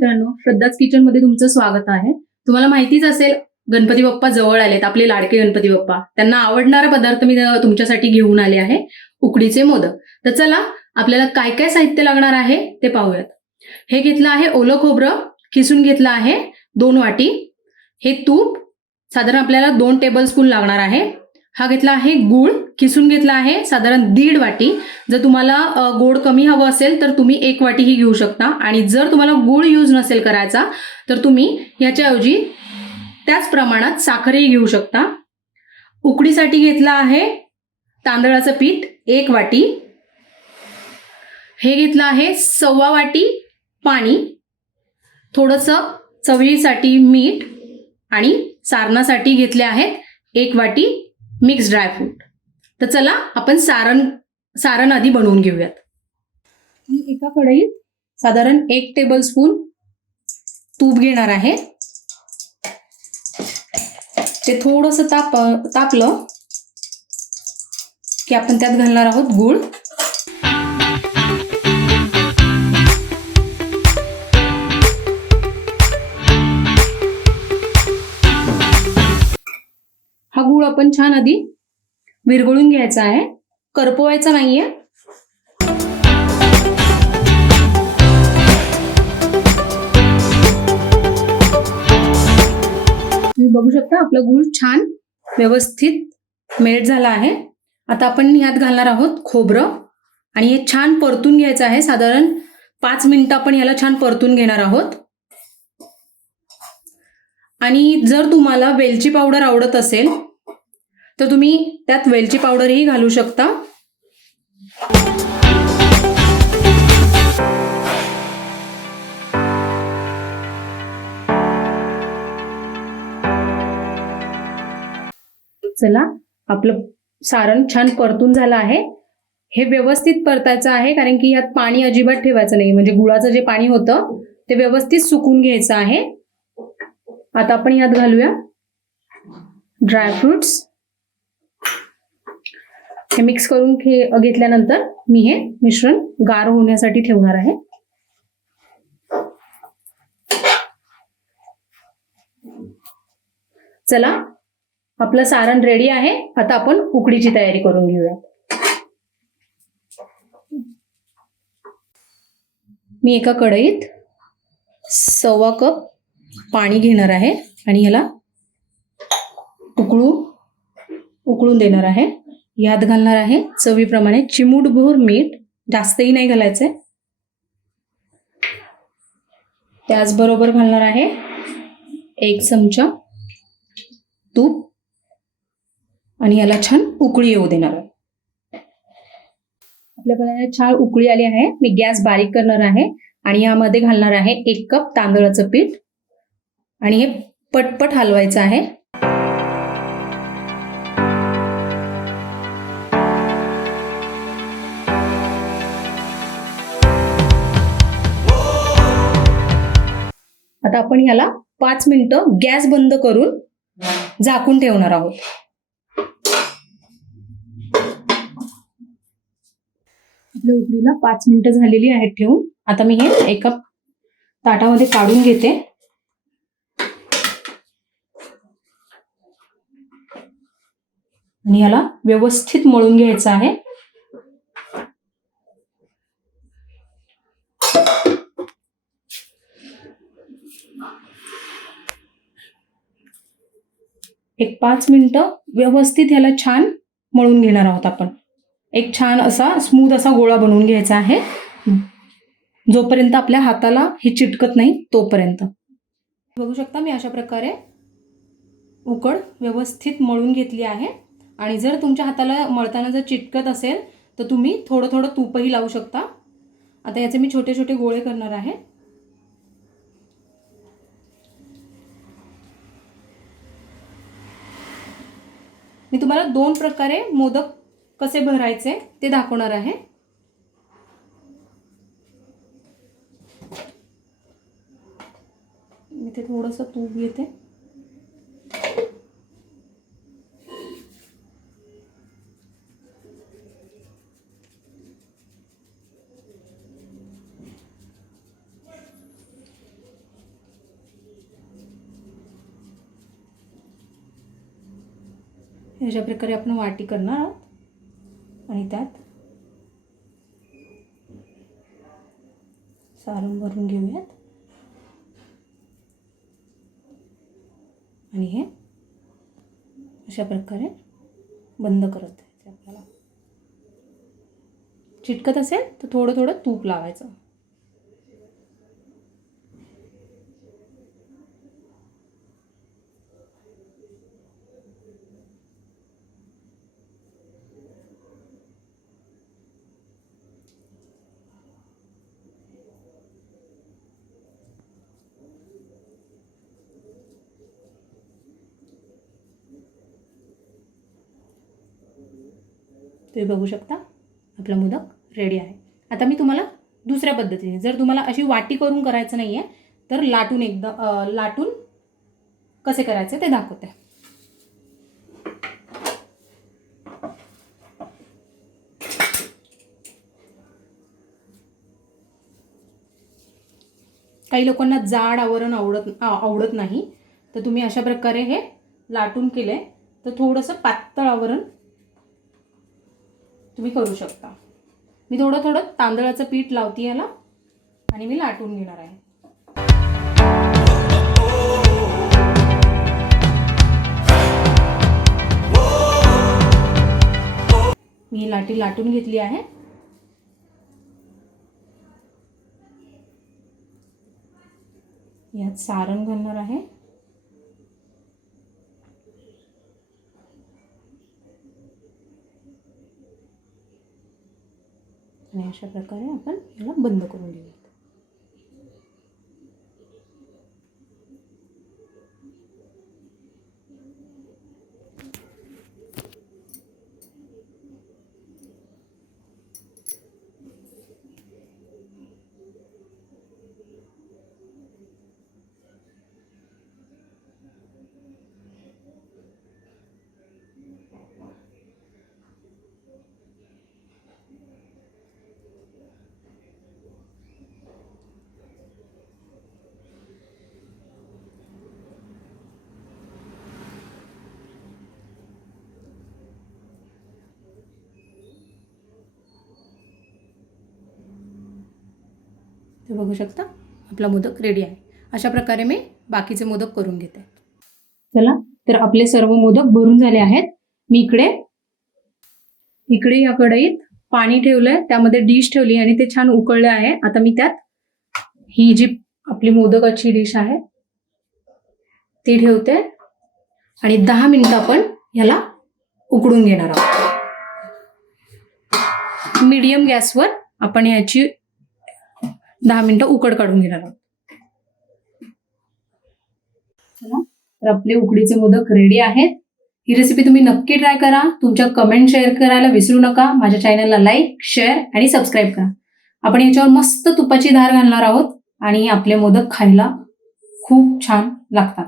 मित्रांनो, श्रद्धाच किचन मध्ये तुमचं स्वागत आहे. तुम्हाला माहितीच असेल, गणपती बाप्पा जवळ आलेत, आपले लाडके गणपती बाप्पा. त्यांना आवडणारा पदार्थ मी तुमच्यासाठी घेऊन आले आहे, उकडीचे मोदक. तर चला, आपल्याला काय काय साहित्य लागणार आहे ते पाहूयात. हे घेतलं आहे ओलं खोबरं, किसून घेतलं आहे 2 वाटी. हे तूप साधारण आपल्याला 2 टेबलस्पून लागणार आहे. हा घेतला आहे गूळ, किसून घेतला आहे साधारण 1.5 वाटी. जर तुम्हाला गोड कमी हवं असेल तर तुम्ही 1 वाटीही घेऊ शकता, आणि जर तुम्हाला गूळ यूज नसेल करायचा तर तुम्ही याच्याऐवजी त्याच प्रमाणात साखरही घेऊ शकता. उकडीसाठी घेतला आहे तांदळाचं पीठ 1 वाटी. हे घेतलं आहे 1.25 वाटी पाणी, थोडंसं चवीसाठी मीठ, आणि सारणासाठी घेतले आहेत 1 वाटी मिक्स ड्रायफ्रूट. तर चला आपण सारण आधी बनवून घेऊयात. मी एका कढईत साधारण 1 टेबलस्पून तूप घेणार आहे. ते थोडंसं तापलं की आपण त्यात घालणार आहोत गूळ. हा गूळ आपण छान आधी विरघळून घ्यायचा आहे, करपवायचा नाहीये. तुम्ही बघू शकता आपला गूळ छान व्यवस्थित मेल्ट झाला आहे. आता आपण यात घालणार आहोत खोबरं, आणि हे छान परतून घ्यायचं आहे. साधारण 5 मिनिटं आपण याला छान परतून घेणार आहोत. आणि जर तुम्हाला वेलची पावडर आवडत असेल तर तुम्ही त्यात वेलची पावडरही घालू शकता. चला, आपलं सारण छान परतून झालं आहे. हे व्यवस्थित परतायचं आहे, कारण की यात पाणी अजिबात ठेवायचं नाही. म्हणजे गुळाचं जे पाणी होतं ते व्यवस्थित सुकून घ्यायचं आहे. आता आपण यात घालूया ड्रायफ्रुट्स. हे मिक्स करून घेतल्यानंतर मी हे मिश्रण गार होण्यासाठी ठेवणार आहे. चला, आपलं सारण रेडी आहे. आता आपण उकडीची तयारी करून घेऊया. मी एका कढईत 1.25 कप पाणी घेणार आहे, आणि याला उकळून देणार आहे. यात घालणार आहे चवीप्रमाणे चिमूटभर मीठ, जास्तही नाही घालायचंय. त्याचबरोबर घालणार आहे 1 चमचा तूप, आणि याला छान उकळी येऊ देणार आहे. आपल्याकडे छान उकळी आली आहे. मी गॅस बारीक करणार आहे, आणि यामध्ये घालणार आहे 1 कप तांदळाचं पीठ, आणि हे पटपट हलवायचं आहे. आता आपण ह्याला 5 मिनिटं गॅस बंद करून झाकून ठेवणार आहोत. आपल्या उकडीला 5 मिनिटं झालेली आहेत ठेवून. आता मी हे एका ताटामध्ये काढून घेते. आणि याला व्यवस्थित मळून घ्यायचं आहे. एक 5 मिनिटं व्यवस्थित याला छान मळून घेणार आहोत आपण. एक छान असा स्मूथ असा गोळा बनवून घ्यायचा आहे, जोपर्यंत आपल्या हाताला हे चिटकत नाही तोपर्यंत. बघू शकता मी अशा प्रकारे उकड व्यवस्थित मळून घेतली आहे. आणि जर तुमच्या हाताला मळताना जर चिटकत असेल तर तुम्ही थोडं थोडं तूपही लावू शकता. आता याचे मी छोटे छोटे गोळे करणार आहे. मी तुम्हाला 2 प्रकारे मोदक कसे भरायचे ते दाखवणार आहे. मी ते थोडंसं तूप घेते. अशा प्रकारे आपण वाटी करणार आहोत आणि त्यात सारण भरून घेऊयात आणि हे अशा प्रकारे बंद करत जायचं. आपल्याला चिटकत असेल तर थोडं थोडं तूप लावायचं. तुम्ही बघू शकता आपला मोदक रेडी आहे. आता मी तुम्हाला दुसऱ्या पद्धतीने, जर तुम्हाला अशी वाटी करून करायचं नाही आहे तर लाटून कसे करायचे ते दाखवते. काही लोकांना जाड आवरण आवडत नाही, तर तुम्ही अशा प्रकारे हे लाटून केले तर थोडंसं पातळ आवरण तुम्ही करू शकता. मी थोडं थोडं तांदळाचं पीठ लावते याला आणि मी लाटून घेणार आहे. मी लाटी लाटून घेतली आहे. यात सारण घालणार आहे. आणि अशा प्रकारे आपण याला बंद करून घेऊया. ते बघू शकता आपला मोदक रेडी आहे. अशा प्रकारे मी बाकीचे मोदक करून घेते. चला, तर आपले सर्व मोदक भरून झाले आहेत. मी इकडे या कढईत पाणी ठेवलंय, त्यामध्ये डिश ठेवली आणि ते छान उकळले आहे. आता मी त्यात ही जी आपली मोदकाची डिश आहे ती ठेवते आणि 10 मिनिटं आपण ह्याला उकडून घेणार आहोत. मीडियम गॅसवर आपण ह्याची 10 मिनिटं उकड काढून घेणार आहोत. चला, तर आपले उकडीचे मोदक रेडी आहेत. ही रेसिपी तुम्ही नक्की ट्राय करा. तुमच्या कमेंट शेअर करायला विसरू नका. माझ्या चॅनलला लाईक, शेअर आणि सबस्क्राईब करा. आपण याच्यावर मस्त तुपाची धार घालणार आहोत आणि आपले मोदक खायला खूप छान लागतात.